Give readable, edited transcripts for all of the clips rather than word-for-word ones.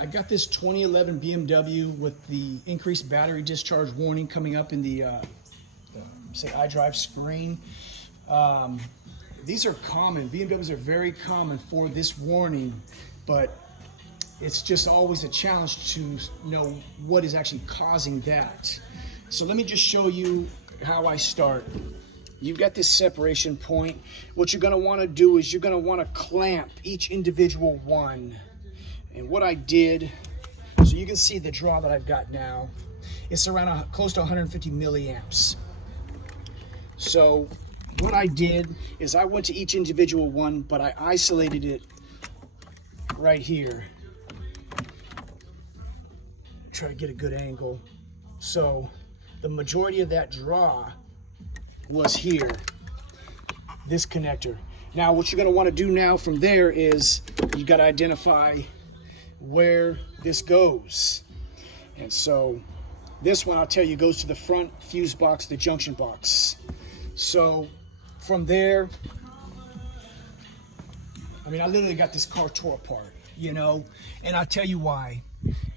I got this 2011 BMW with the increased battery discharge warning coming up in the say iDrive screen. These are common. BMWs are very common for this warning, but it's just always a challenge to know what is actually causing that. So let me just show you how I start. You've got this separation point. What you're going to want to do is you're going to want to clamp each individual one. And what I did, so you can see the draw that I've got now, it's around close to 150 milliamps. So what I did is I went to each individual one, but I isolated it right here. Try to get a good angle. So the majority of that draw was here, this connector. Now what you're going to want to do now from there is you got to identify where this goes. And so this one, I'll tell you, goes to the front fuse box, the junction box. So from there, I mean, I literally got this car tore apart, you know, and I'll tell you why.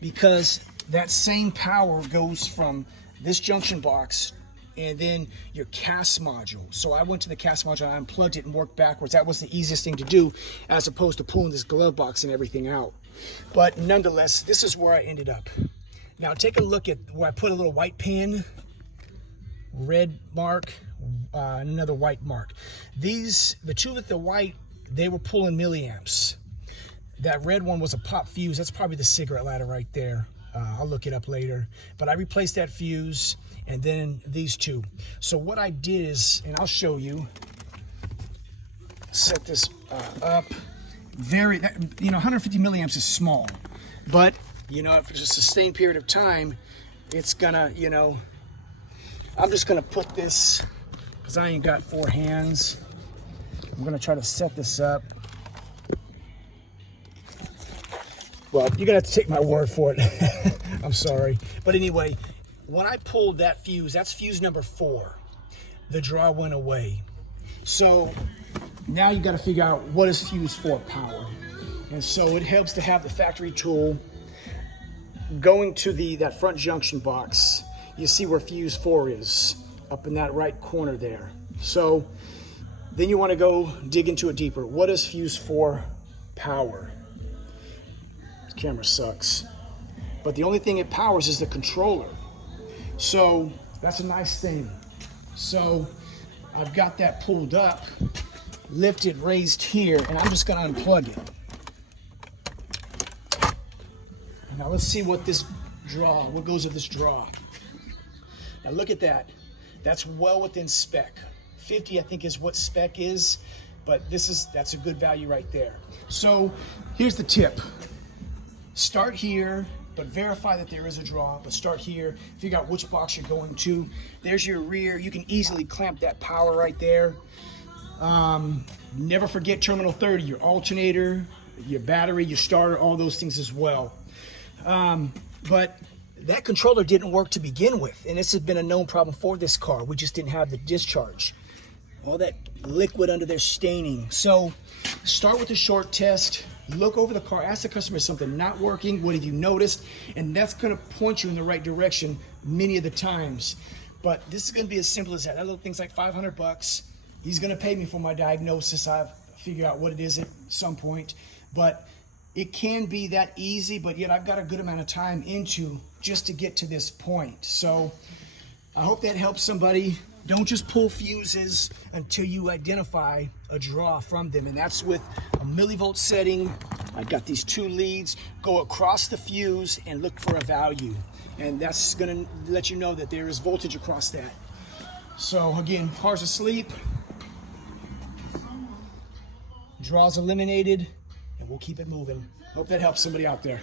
Because that same power goes from this junction box and then your CAS module. So I went to the CAS module, I unplugged it and worked backwards. That was the easiest thing to do, as opposed to pulling this glove box and everything out. But nonetheless, this is where I ended up. Now take a look at where I put a little white pin, red mark, another white mark. These, the two with the white, they were pulling milliamps. That red one was a pop fuse. That's probably the cigarette lighter right there. I'll look it up later. But I replaced that fuse, and then these two. So what I did is, and I'll show you, set this up. You know, 150 milliamps is small, but you know, if it's a sustained period of time, it's gonna, you know, I'm just gonna put this, because I ain't got 4 hands. I'm gonna try to set this up. Well, you're gonna have to take my word for it. I'm sorry. But anyway, when I pulled that fuse, that's fuse number 4. The draw went away. So now you got to figure out what is fuse 4 power. And so it helps to have the factory tool going to that front junction box. You see where fuse 4 is, up in that right corner there. So then you want to go dig into it deeper. What is fuse 4 power? This camera sucks. But the only thing it powers is the controller. So that's a nice thing. So I've got that pulled up, lifted, raised here, and I'm just gonna unplug it. And now let's see what this draw, what goes with this draw. Now look at that. That's well within spec. 50, I think, is what spec is, but that's a good value right there. So here's the tip. Start here, but verify that there is a draw, but start here, figure out which box you're going to. There's your rear. You can easily clamp that power right there. Never forget terminal 30, your alternator, your battery, your starter, all those things as well. But that controller didn't work to begin with, and this has been a known problem for this car. We just didn't have the discharge. All that liquid under there staining. So start with a short test. Look over the car, ask the customer, is something not working? What have you noticed? And that's gonna point you in the right direction many of the times. But this is gonna be as simple as that. That little thing's like 500 bucks. He's gonna pay me for my diagnosis. I'll figure out what it is at some point. But it can be that easy, but yet I've got a good amount of time into just to get to this point. So I hope that helps somebody. Don't just pull fuses until you identify a draw from them. And that's with a millivolt setting. I've got these 2 leads. Go across the fuse and look for a value. And that's gonna let you know that there is voltage across that. So again, car's asleep. Draws eliminated, and we'll keep it moving. Hope that helps somebody out there.